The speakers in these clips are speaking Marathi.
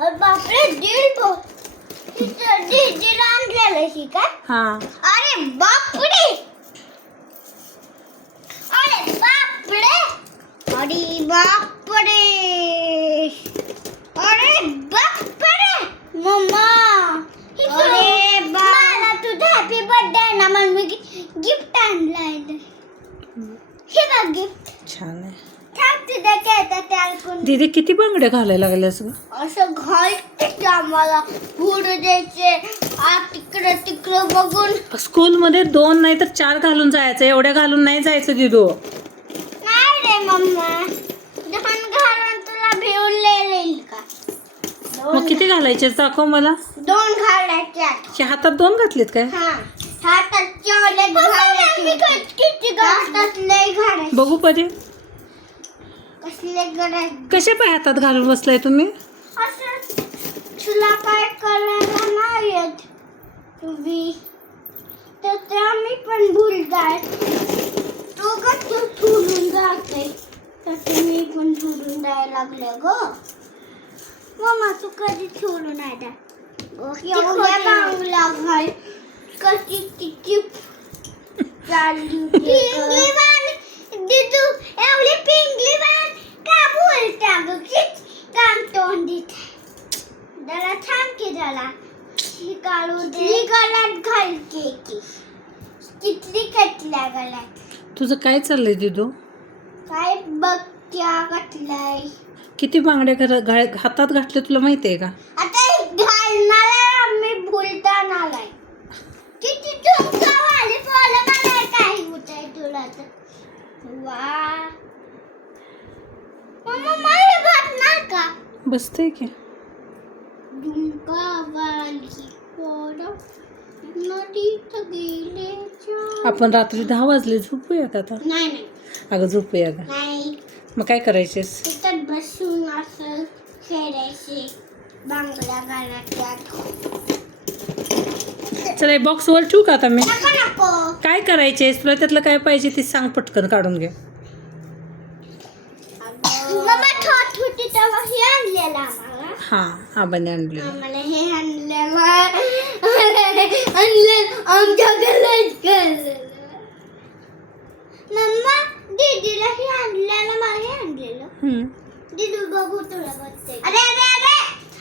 अरे बापरे दीड दीदीला आणलेलं ही काय हा. अरे बापरे! अरे बापरे! अरे बापरे अरे बापरे मम्मा अरे मला तुझा हॅपी बर्थडे ना म्हणून मी गिफ्ट आणलाय हे बघ गिफ्ट छान आहे थांब तुझ्या खेळता ते ऐकून दीदी किती बांगड्या घालायला लागल्यास ग असं घालते आम्हाला. पुढे द्यायचे. आ तिकडे तिकडे बघून. स्कूलमध्ये दोन नाही तर चार घालून जायचं. एवढ्या घालून नाही जायचं दिदू. नाही रे मम्मा. दोन घालून तुला भिवून येईल का? मग दोन किती घालायचे दाखव मला. दोन घालायच्या हे हातात दोन घातलेत काय? हा. हातात चॉकलेट घालायचे किती हातात लय घालायचे. बघू परी कसले कसे पाय हातात घालून बसलाय तुम्ही? असं तुला काय करायला नाही येत. तुम्ही? तर ते आम्ही पण भूलताय तू का तू ठुरून जाते. तर तुम्ही पण ठुरून द्यायला लागले ग. मम्मा तू कधी ठुरून नाही द्या. एवढ्या बांगला घाल. कशी तिची चालली पिंगली दिदू एवढी पिंगली का बोलता ग किती काम तोंडीत जरा थांब की जरा ही काढू दे गळ्यात घाल की की कितली कटल्या गळ्यात? तुझं काय चाललंय दिदू? काय बघ त्या कटलाय किती बांगड्या घर हातात घातले तुला माहिती आहे का? आता घालणार आम्ही भुलतान आलाय. किती तुमचा वाली पोलं मला काही होतंय तुला तर? वा. मम्मा मला का? बसतंय की झुमका वाली पोरं नदीत गेले जा. आपण रात्री दहा वाजले झोपूया का आता नाही नाही अगं झोपूया का नाही मग काय करायचेस तिथं बसून असं खेळायचे बांगड्या घालायच्या चला बॉक्स वर ठेवू का आता मी नको नको काय करायचेस तुला त्यातलं काय पाहिजे ते सांग पटकन काढून घे मम्मा छोट होती तेव्हा हे आणलेलं हा आणले आम्हाला हे आणलेलं आणलेलं आमच्या मम्मा दीदीला हे आणलेलं मला हे आणलेलं हम्म. दीदू बघू तुला बघते अरे अरे अरे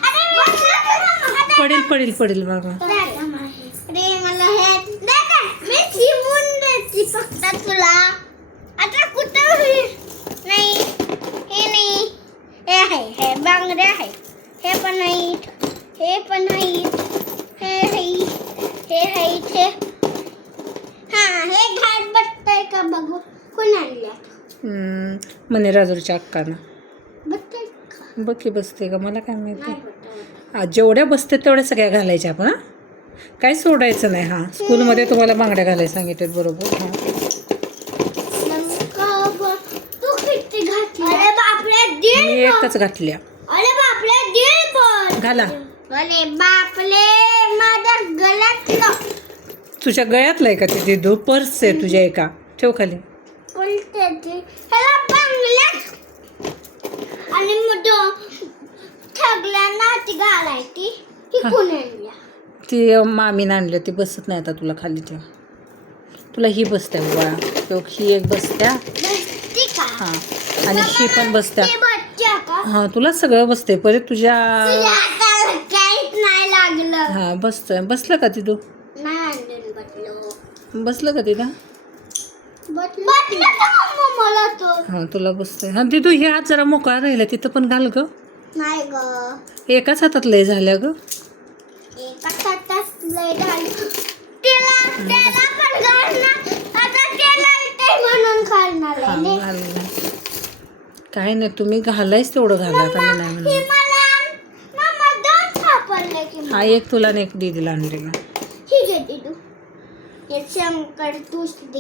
अरे बघ पडेल पडेल पडेल बाबा अरे मला हे? मी देते फक्त तुला आता कुठं? नाही हे नाही हे आहे हे बांगडे आहे हे पण नाही हे पण नाही हे हे हे हा हे घाट बसतंय का बघू? कोण आणल्या म्हणे राजूरच्या अक्कानं. बसतंय का? बघ की बसते का मला काय माहिती. जेवढ्या बसते तेवढ्या सगळ्या घालायच्या आपण हा? काय सोडायचं नाही हा? स्कूलमध्ये तुम्हाला बांगड्या घालायला सांगितलं बरोबर हा? नेमका ब- तू किती घातली अरे बापरे मी एकच घातल्या अरे बापरे दीड पण घाला. अरे बापले माझ्या गळ्यातलं तुझ्या गळ्यातलं आहे का ते दिदू पर्स आहे तुझ्या एका? ठेव खाली. उलटे ते. ह्याला बांगल्यात आणि ठगल्यांना ती. घालायची ही. हा. ती मामीनं आणलं. ती बसत नाही आता तुला खाली ठेव. तुला ही बसत्या तो ही एक बसत्या. बसती का? हा. आणि ही पण बसत्या. ती हा तुला सगळं बसते परत तुझ्या तुझ्या हाताला काहीच नाही लागलं. हा बसतोय. बसलं का तिथू बसलो. का तर? हा तुला बसतंय. हा तिथू हे हात जरा मोकळा राहिला. तिथं पण घाल ग. नाही ग. एकाच हातात लय झाल्या ग. एका तासात लय झालं त्याला त्याला पण घालणार आता त्याला ते म्हणून घालणार हा आहे ने. घाल घाल. काय नाही तुम्ही घालायच तेवढं घाला आता मी नाही ही म्हणणार मला मम्मा दोन सापडले की हा एक तुला आणि एक दीदीला आणलेला ही घेते तू हे शंकर तूच दे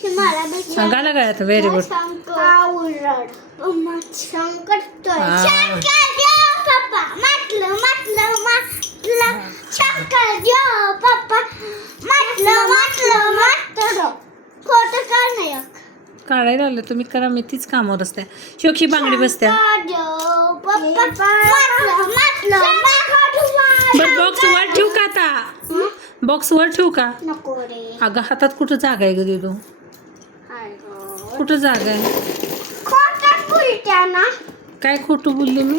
हे. मला भेटलं. हा. घाला गळ्यात व्हेरी गुड शंकर आवरड. मम्मा शंकर तर हा. शंकर देव पप्पा म्हटलं म्हटलं म्हटलं शंकर देव पप्पा म्हटलं म्हटलं म्हटलं खोटं का नाही काढायला आलं तुम्ही करा मी तीच कामावर असते. शोखी बांगडी बसत्या शंकर बॉक्स वर ठेवू का आता? बॉक्स वर ठेवू का? अगं हातात कुठं जागा आहे ग तू कुठं जागा आहे? ना काय खोटं बोलले मी?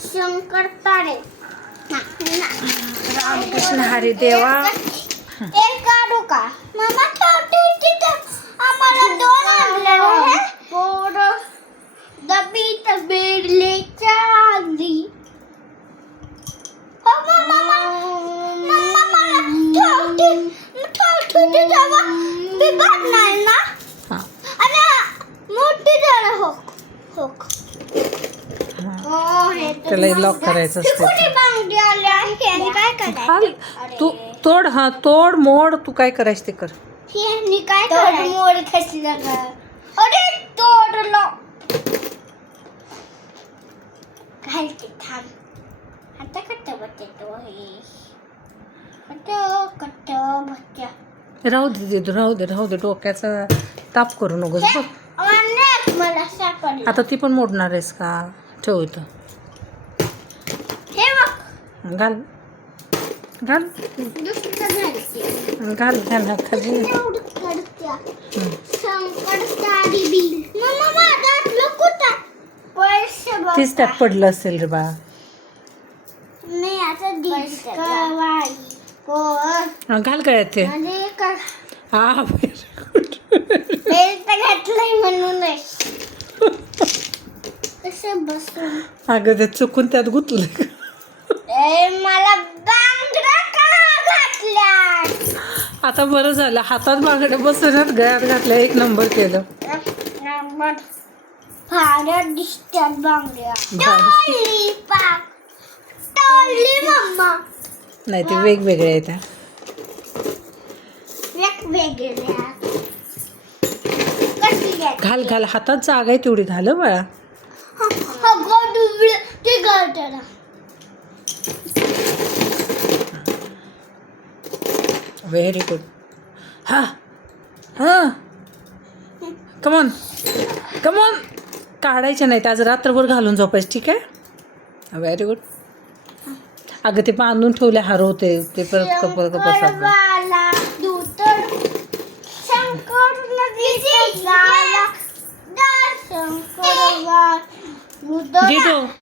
शंकर तारे रामकृष्ण हरी देवा. आम्हाला दोन आणलेलं आहे. पोर. दबी तर बेडलेच्या आधी. हो मम्मा मला मम्मा मला छोटी छोटी तेव्हा मी भरणार ना. हा. आणि मोठी जरा हो. हो हा. हो त्याला लॉक करायचं ती असतं. कुठे बांगडी आली आहे? आणि काय करायचं? तू तोड हा तोड मोड तू काय करायचं ते कर. यांनी काय तोड मोड खसलं का अरे तोडलं घालते थांब. आता कट्ट बसते तो हे. कट्ट कट्ट बसत्या राहू दे राहू दे राहू दे. डोक्याचा ताप करू नकोस बघ अनेक मला सापडलं. आता ती पण मोडणार आहेस का? ठेव इथं. हे बघ. घाल. घाल. घाल पैसे बघा. तीच त्यात पडलं असेल रे बा. घाल काय ते. हा घातलंय बसून अगं ते चुकून त्यात गुतलं ए मला बांगड्या का घातल्या आता बरं झालं. हातात बांगड्या बसूनच गळ्यात घातल्या एक नंबर केलं. नंबर फार दिसतात बांगड्या. भारी. टोळली पाक टोळली मम्मा नाही ते वेगवेगळे कसल्या घाल घाल. हातात जागा आहे तेवढी. घाल हं बाळा. हा ते व्हेरी गुड हा हां कमॉन कमॉन काढायचे नाहीत. आज रात्रभर घालून झोपायचं ठीक आहे? व्हेरी गुड अगं ते बांधून ठेवले हार होते. ते परत गाला शंकरवा डिटो